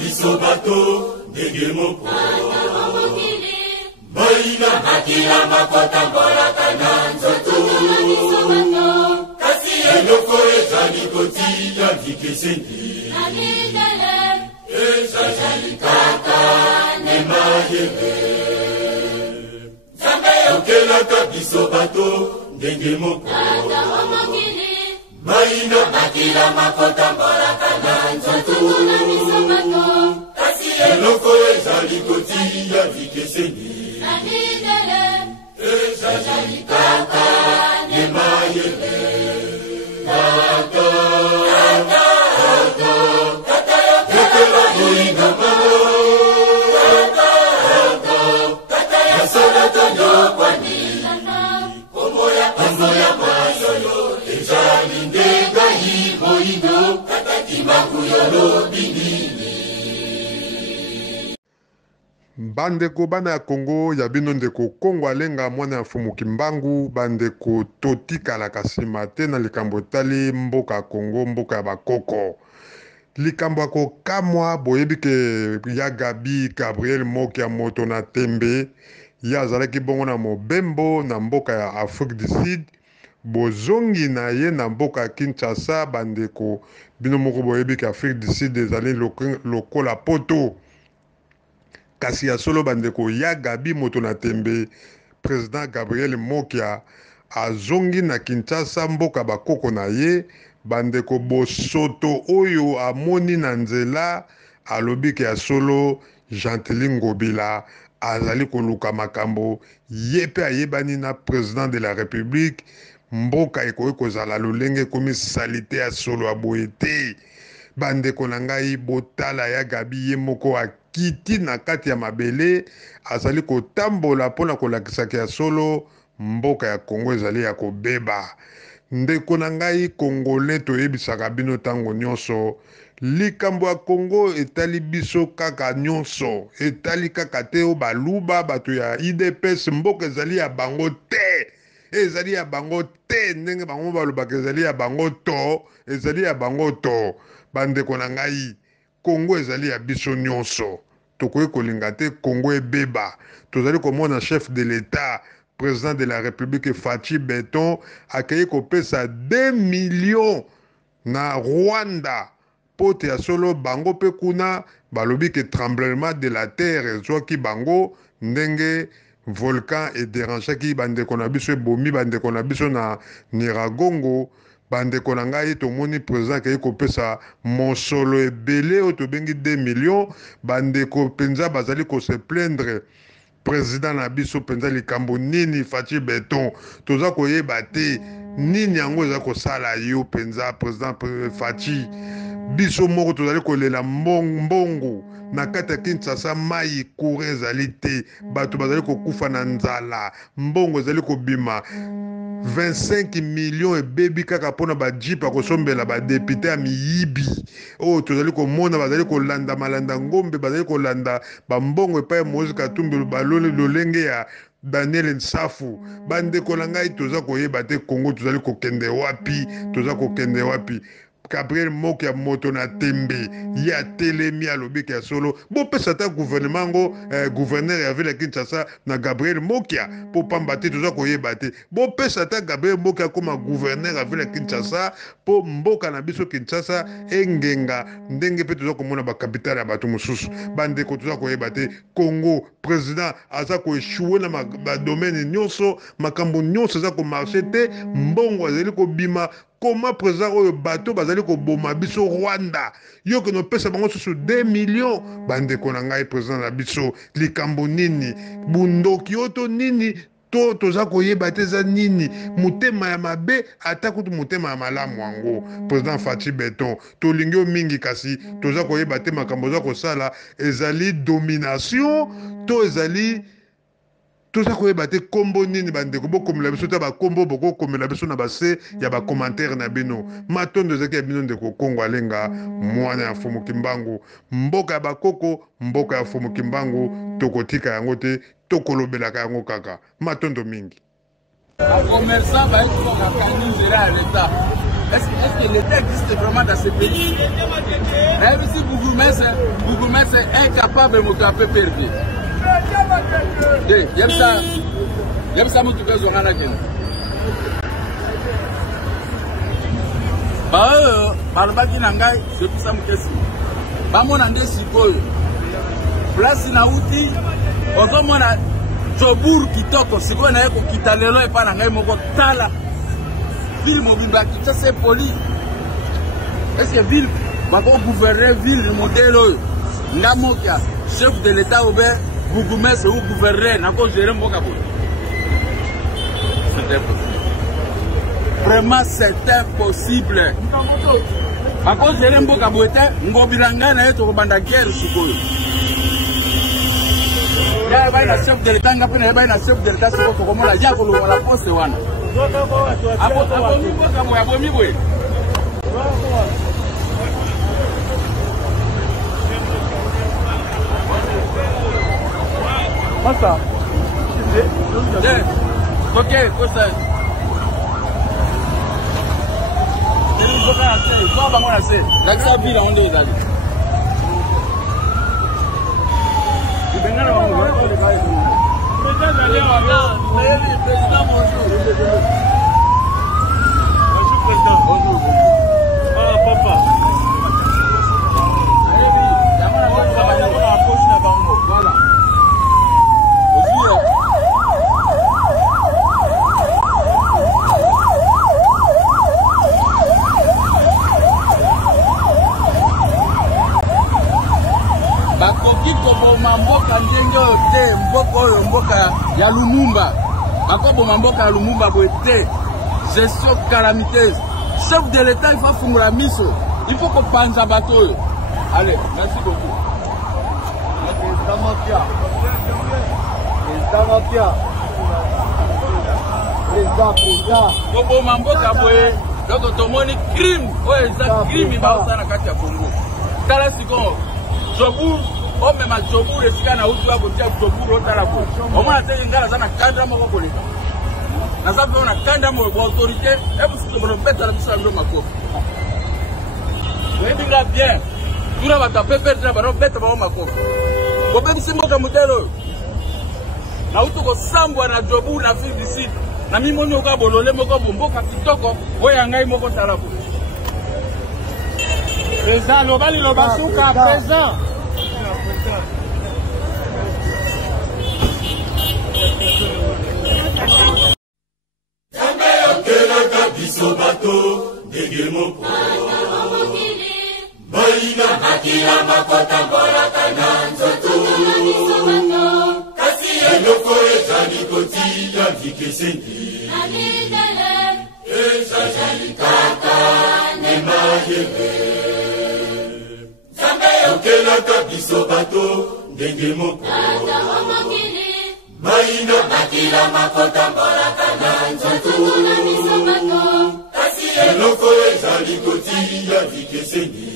biso bato ndenge moko Maina makila makota mbolaka na nzoto kasi eloko ezali kotia vikeseni ezali kaka nemayebe Nzambe yokelaka biso bato ndenge moko Maina makila makota mbolaka na nzoto kasi eloko ezali kotia vikeseni ezali kaka nemayebe kaka yokela boyinga mamo kaka yasala tonyokwani kombo ya mayoyo ezali ndengai boyingo kaka kimakuyolo binini Bandeko bana ya Congo ya bino ndeko Kongo alenga mwana ya Fumuki Mbangu bandeko totikala kasima te na likambo tali mboka Congo mboka ya bakoko likambo ako kamwa boyebi ke ya Gabi Gabriel Mokia moto na tembe ya azalaki bongo na mobembo na mboka ya Afrique du Sud bozongi na ye na mboka Kinshasa bandeko bino moko boyebi ke Afrique du Sud ezali lokola poto kasi ya solo bandeko ya Gabi moto na tembe président Gabriel Mokia azongi na Kinshasa mboka bakoko na ye bandeko bosoto oyo amoni na nzela alobi ke ya solo Gentili Ngobila azali koluka makambo ye pe ayebani na président de la République mboka ekoki kozala lolenge komi salite ya solo aboye te bandeko na ngai botala ya Gabi ye moko kiti na kati ya mabele azali kotambola mpona kolakisaka ya solo mboka ya Kongo ezali ya kobeba ndeko na ngai Congolais toyebisaka bino ntango nyonso likambo ya Kongo etali biso kaka nyonso etali kaka te o baluba bato ya IDPS mboka ezali ya bango te ezali ya bango te ndenge bango balobaka ezali ya bango to ezali ya bango to bandeko na ngai Congo ezali ya biso nyonso tokoki kolinga te Congo ebeba tozali komona chef de l'État président de la République Fachi Beton akei kopesa 2 millions na Rwanda pote ya solo bango pe kuna balobi ke tremblement de la terre ezwaki bango ndenge volcan ederangeaki bandeko na biso ebomi bandeko na biso na Nyiragongo bandeko na ngai tomoni président kei kopesa mosolo ebele oyo tobengi 2 millions bandeko penza bazali se plaindre président na biso penza likambo nini Fachi Beton toza koyeba te nini yango eza kosala yo penza président Fachi biso moko tozali kolela mbongo na kati ya Kinshasa mai kure ezali te bato bazali kokufa na nzala mbongo ezali kobima 25 millions ebebi kaka mpona bajipa kosombela badepute ya miyibi oyo tozali komona bazali kolanda malanda ngombe bazali kolanda bambongo epai ya Moïse Katumbi balole lolenge ya Daniel Nsafu bandeko na ngai toza koyeba te Kongo tozali kokende wapi toza kokende wapi Gabriel Mokia moto na tembe ya telemi alobiki ya solo bo pesa ta gouvernement ngo gouverneur ya ville Kinshasa na Gabriel Mokia po pamba te toza koyeba te bo pesa ta Gabriel Mokia koma gouverneur ya ville Kinshasa po mboka na biso Kinshasa engenga ndenge pe toza komona ba capitale ya bato mosusu bandeko toza koyeba te Congo président aza ko échouer na ba domaine nyonso makambo nyonso za ko marcher te mbongo azali ko bima Comment président oyo bato bazali ko boma biso Rwanda yo que no pesa bango susu 2 millions bandeko na ngai président na biso likambo nini bundoki oto nini to toza koyeba te za nini mutema ya mabe ata kutu mutema ya malamu wango président Fachi Beton tolingi mingi kasi toza koyeba te makambo za kosala ezali domination to ezali toza koyeba te kombo nini bandeko bokomela biso ta bakombo bokomela biso na base ya bakommentaire na bino matondo ezaki ya bino ndeko Kongo alenga mwana ya Fumuki Mbangu mboka ya bakoko mboka ya Fumuki Mbangu tokotika yango te tokolobelaka yango kaka matondo mingi commerçant va être Est-ce que l'État existe vraiment dans ce pays? Même si Bougoumès est incapable de me taper perdu. Il y a ça, mon truc, c'est tout ça, mon question. Bamonande sikoyo. Place na uti, ozomona Jobour kitoko sikoyo na yeko kitalelo epa na ngai moko tala. Ville mobimba ça c'est poli. Est-ce que ville bako gouverner ville modèle ngamokia chef de l'état ouvert Bougoumès ou gouverneur nako gérer mboka bo. C'est impossible. Vraiment c'est impossible. Bako gérer mboka bo ete ngobilanga na yeto kobanda guerre sikoyo. Ya ba na chef de l'état ngape na ba na chef de l'état sikoyo komola ya ko la poste wana. Masa. Ok, cosa. Laksa bila onde uzali. Bonjour. Ah, papa. Voilà. Bakoki koboma mboka ndenge oyo te, mboka oyo mboka ya Lumumba. Bakoboma mboka ya Lumumba boye te. Gestion calamiteuse. Chef de l'État, il faut fungula miso. Il faut qu'on pense à bateau. Allez, merci beaucoup. Koboma mboka boye. Donc tomoni crime. Ouais, ça crime il va na kati ya Congo. Tala siko. Jobour, o même Jobour esika na utu abo tia Jobour otala ko. O mona te ngala za na kadra moko koleka. Na sababu on a kanda mo autorité et vous se beta la biso ndo makoko. Wewe dinga bien. Tuna batape perdre ba beta ba makoko. Ko pe bisimbo ka mutelo. Na utu ko sambwa na Jobour na Afrique du Sud. Na mimoni oka bolole moko bomboka kitoko, oya ngai moko tala ko. Président Lobali Lobasuka président. Bisobato degemopo Baina bakila makota mbora kananzoto Kasi eloko ezali koti ya vikesendi Ezali kaka nemajebe Zambe yokelaka bisobato degemopo Baina bakila makota mbora kananzoto Kasi eloko ezali koti ya vikesendi